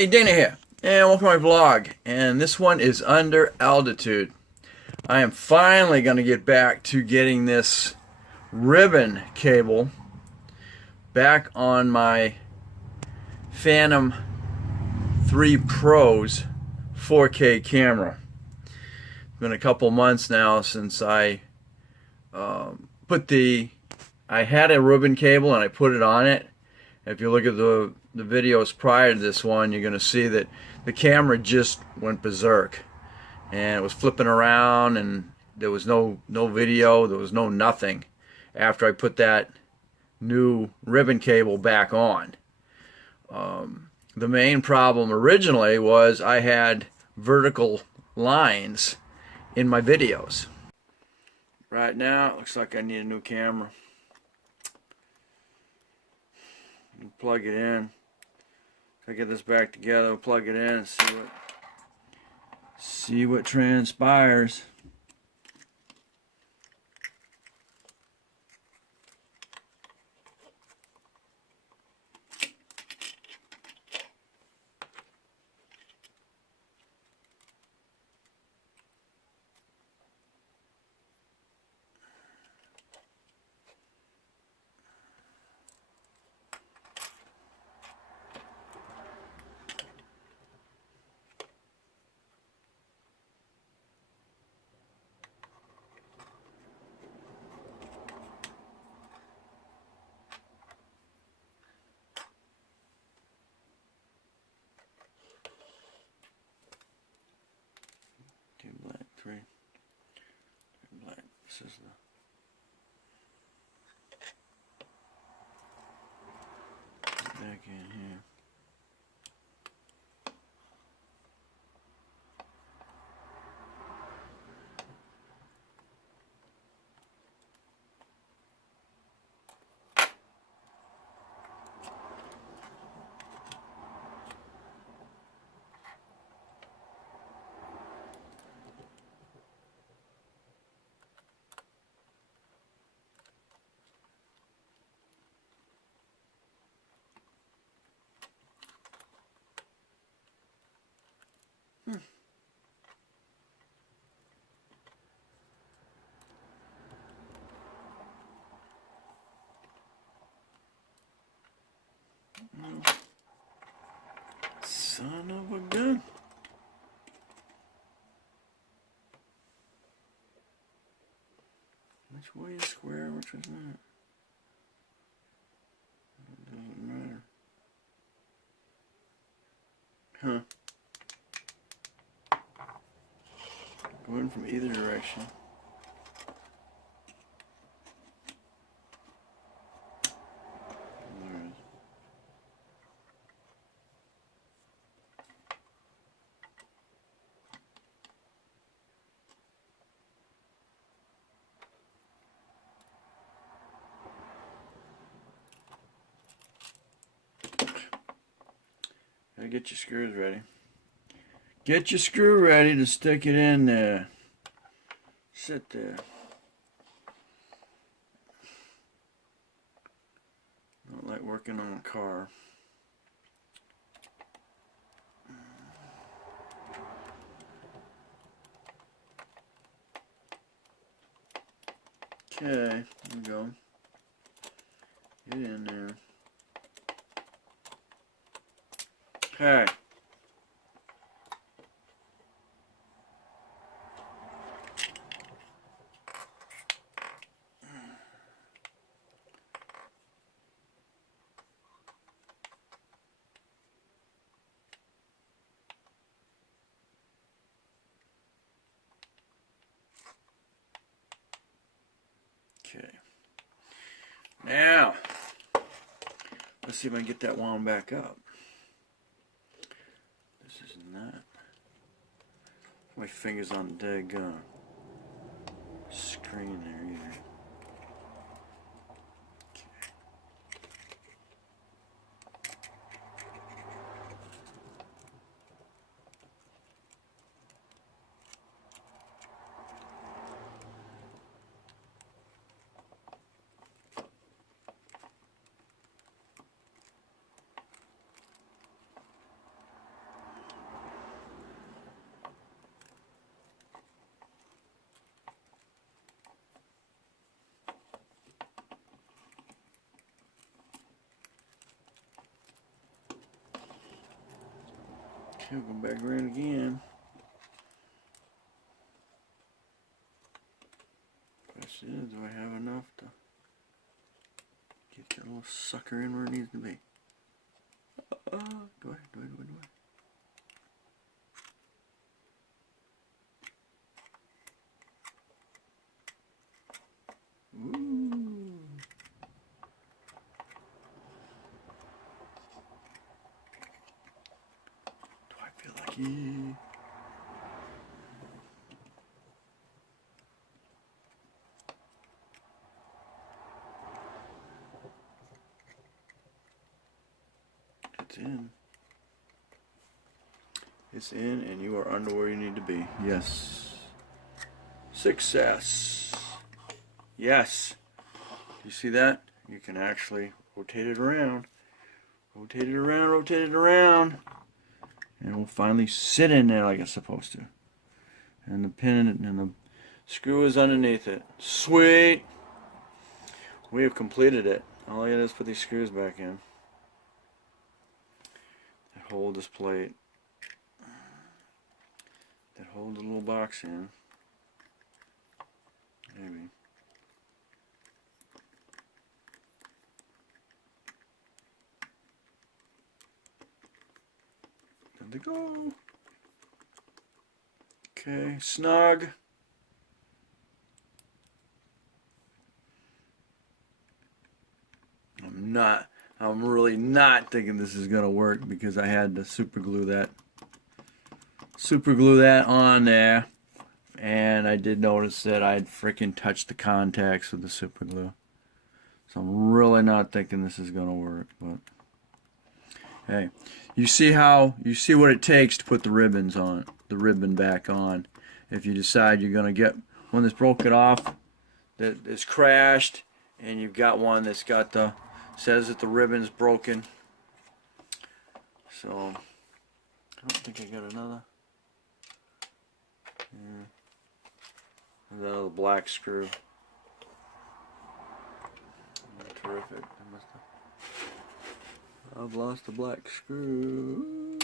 Hey, Dana here, and welcome to my vlog. And this one is under altitude. I am finally going to get back to getting this ribbon cable back on my Phantom 3 Pro's 4K camera. It's been a couple months now since I I had a ribbon cable and I put it on it. If you look at the videos prior to this one, you're going to see that the camera just went berserk and it was flipping around and there was no video, there was no nothing after I put that new ribbon cable back on. The main problem originally was I had vertical lines in my videos. Right now it looks like I need a new camera. Plug it in. If I get this back together, we'll plug it in and see what transpires. Two black, three black. This is the back in here. Son of a gun. Which way is square, which is not? It doesn't matter. Huh. Going from either direction. There it is. Gotta get your screws ready. Get your screw ready to stick it in there. Sit there. Not like working on a car. Okay, there we go. Get in there. Okay. Okay. Now, let's see if I can get that wound back up. This is not. My finger's on the daggone screen there either. Okay, we'll go back around again. Question is, do I have enough to get that little sucker in where it needs to be? Do I? Ooh. Do I feel lucky? It's in. It's in, and you are under where you need to be. Yes. Success. Yes. You see that? You can actually rotate it around. Rotate it around, rotate it around. And it will finally sit in there like it's supposed to. And the pin and the screw is underneath it. Sweet! We have completed it. All I gotta do is put these screws back in. That hold this plate. That hold the little box in. Maybe. There they go. Okay, snug. I'm really not thinking this is gonna work because I had to super glue that on there, and I did notice that I'd freaking touched the contacts with the super glue. So I'm really not thinking this is gonna work, but hey, you see what it takes to put the ribbon back on. If you decide you're gonna get one that's broken off, that is crashed, and you've got one that's got says that the ribbon's broken. So I don't think I got another. Yeah. Another black screw. Terrific. I've lost the black screw.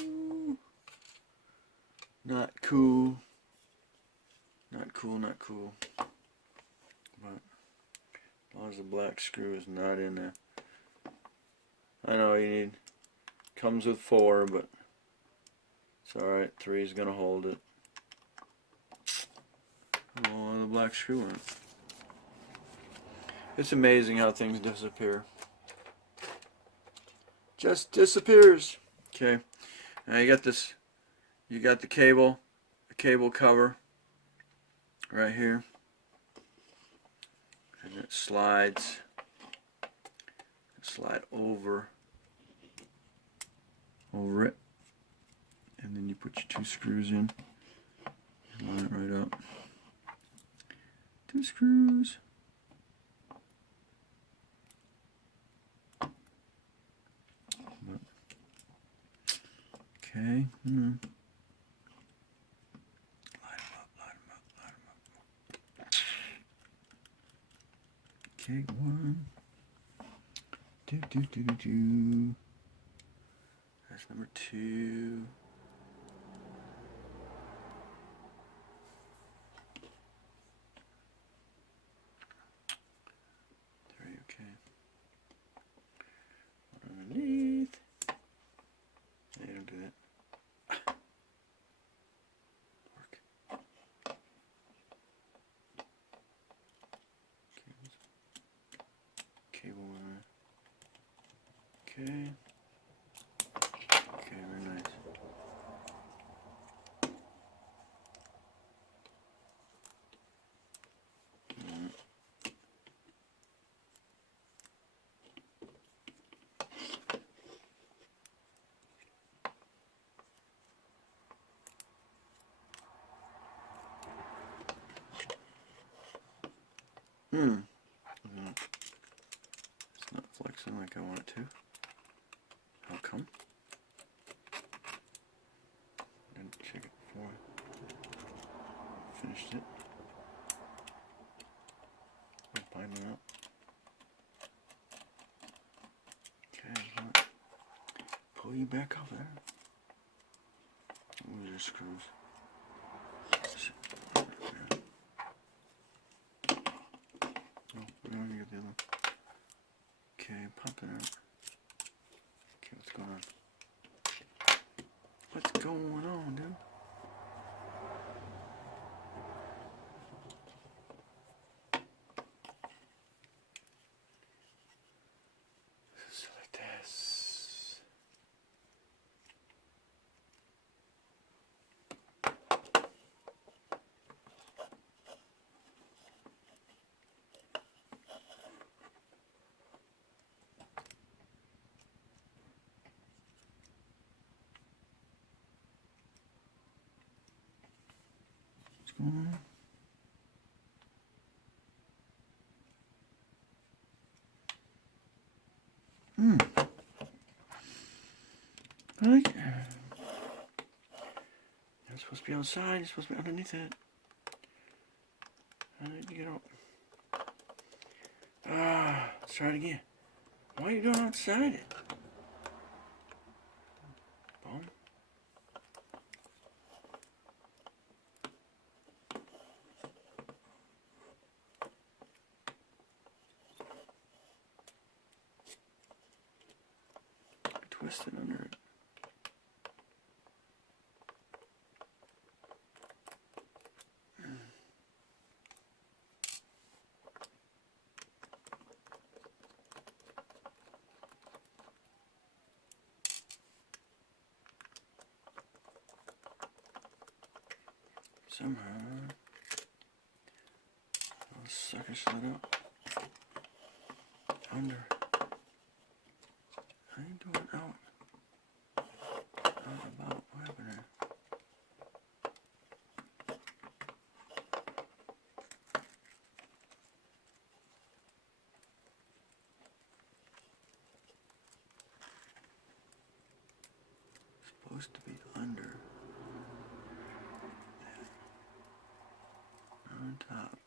Not cool. Not cool, not cool. But as long as the black screw is not in there. I know comes with 4, but it's alright. 3 is gonna hold it. Oh, the black screw went. It's amazing how things disappear. Just disappears. Okay. Now you got this. You got the cable cover right here, and it slides. Slide over it, and then you put your 2 screws in. Line it right up. 2 screws. Okay. Line them up. Okay, 1. That's number 2. Okay. Underneath. They don't do that. Work. Cable on. Okay. Okay, very nice. It's not flexing like I want it to. How come? I didn't check it before I finished it. Binding up. Okay, pull you back off there. the screws. Oh, we're gonna get the other one. Okay, pop it out. Okay, what's going on? What's going on, dude? So like this. What's going on? Like, you're supposed to be outside, you're supposed to be underneath it. I need to get out. Let's try it again. Why are you going outside it? Boom. Twist it under it. Somehow, those suckers slid up. Under. I ain't doing out. Out about. What happened there? Supposed to be under. On top.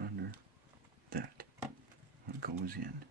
Under that. It goes in.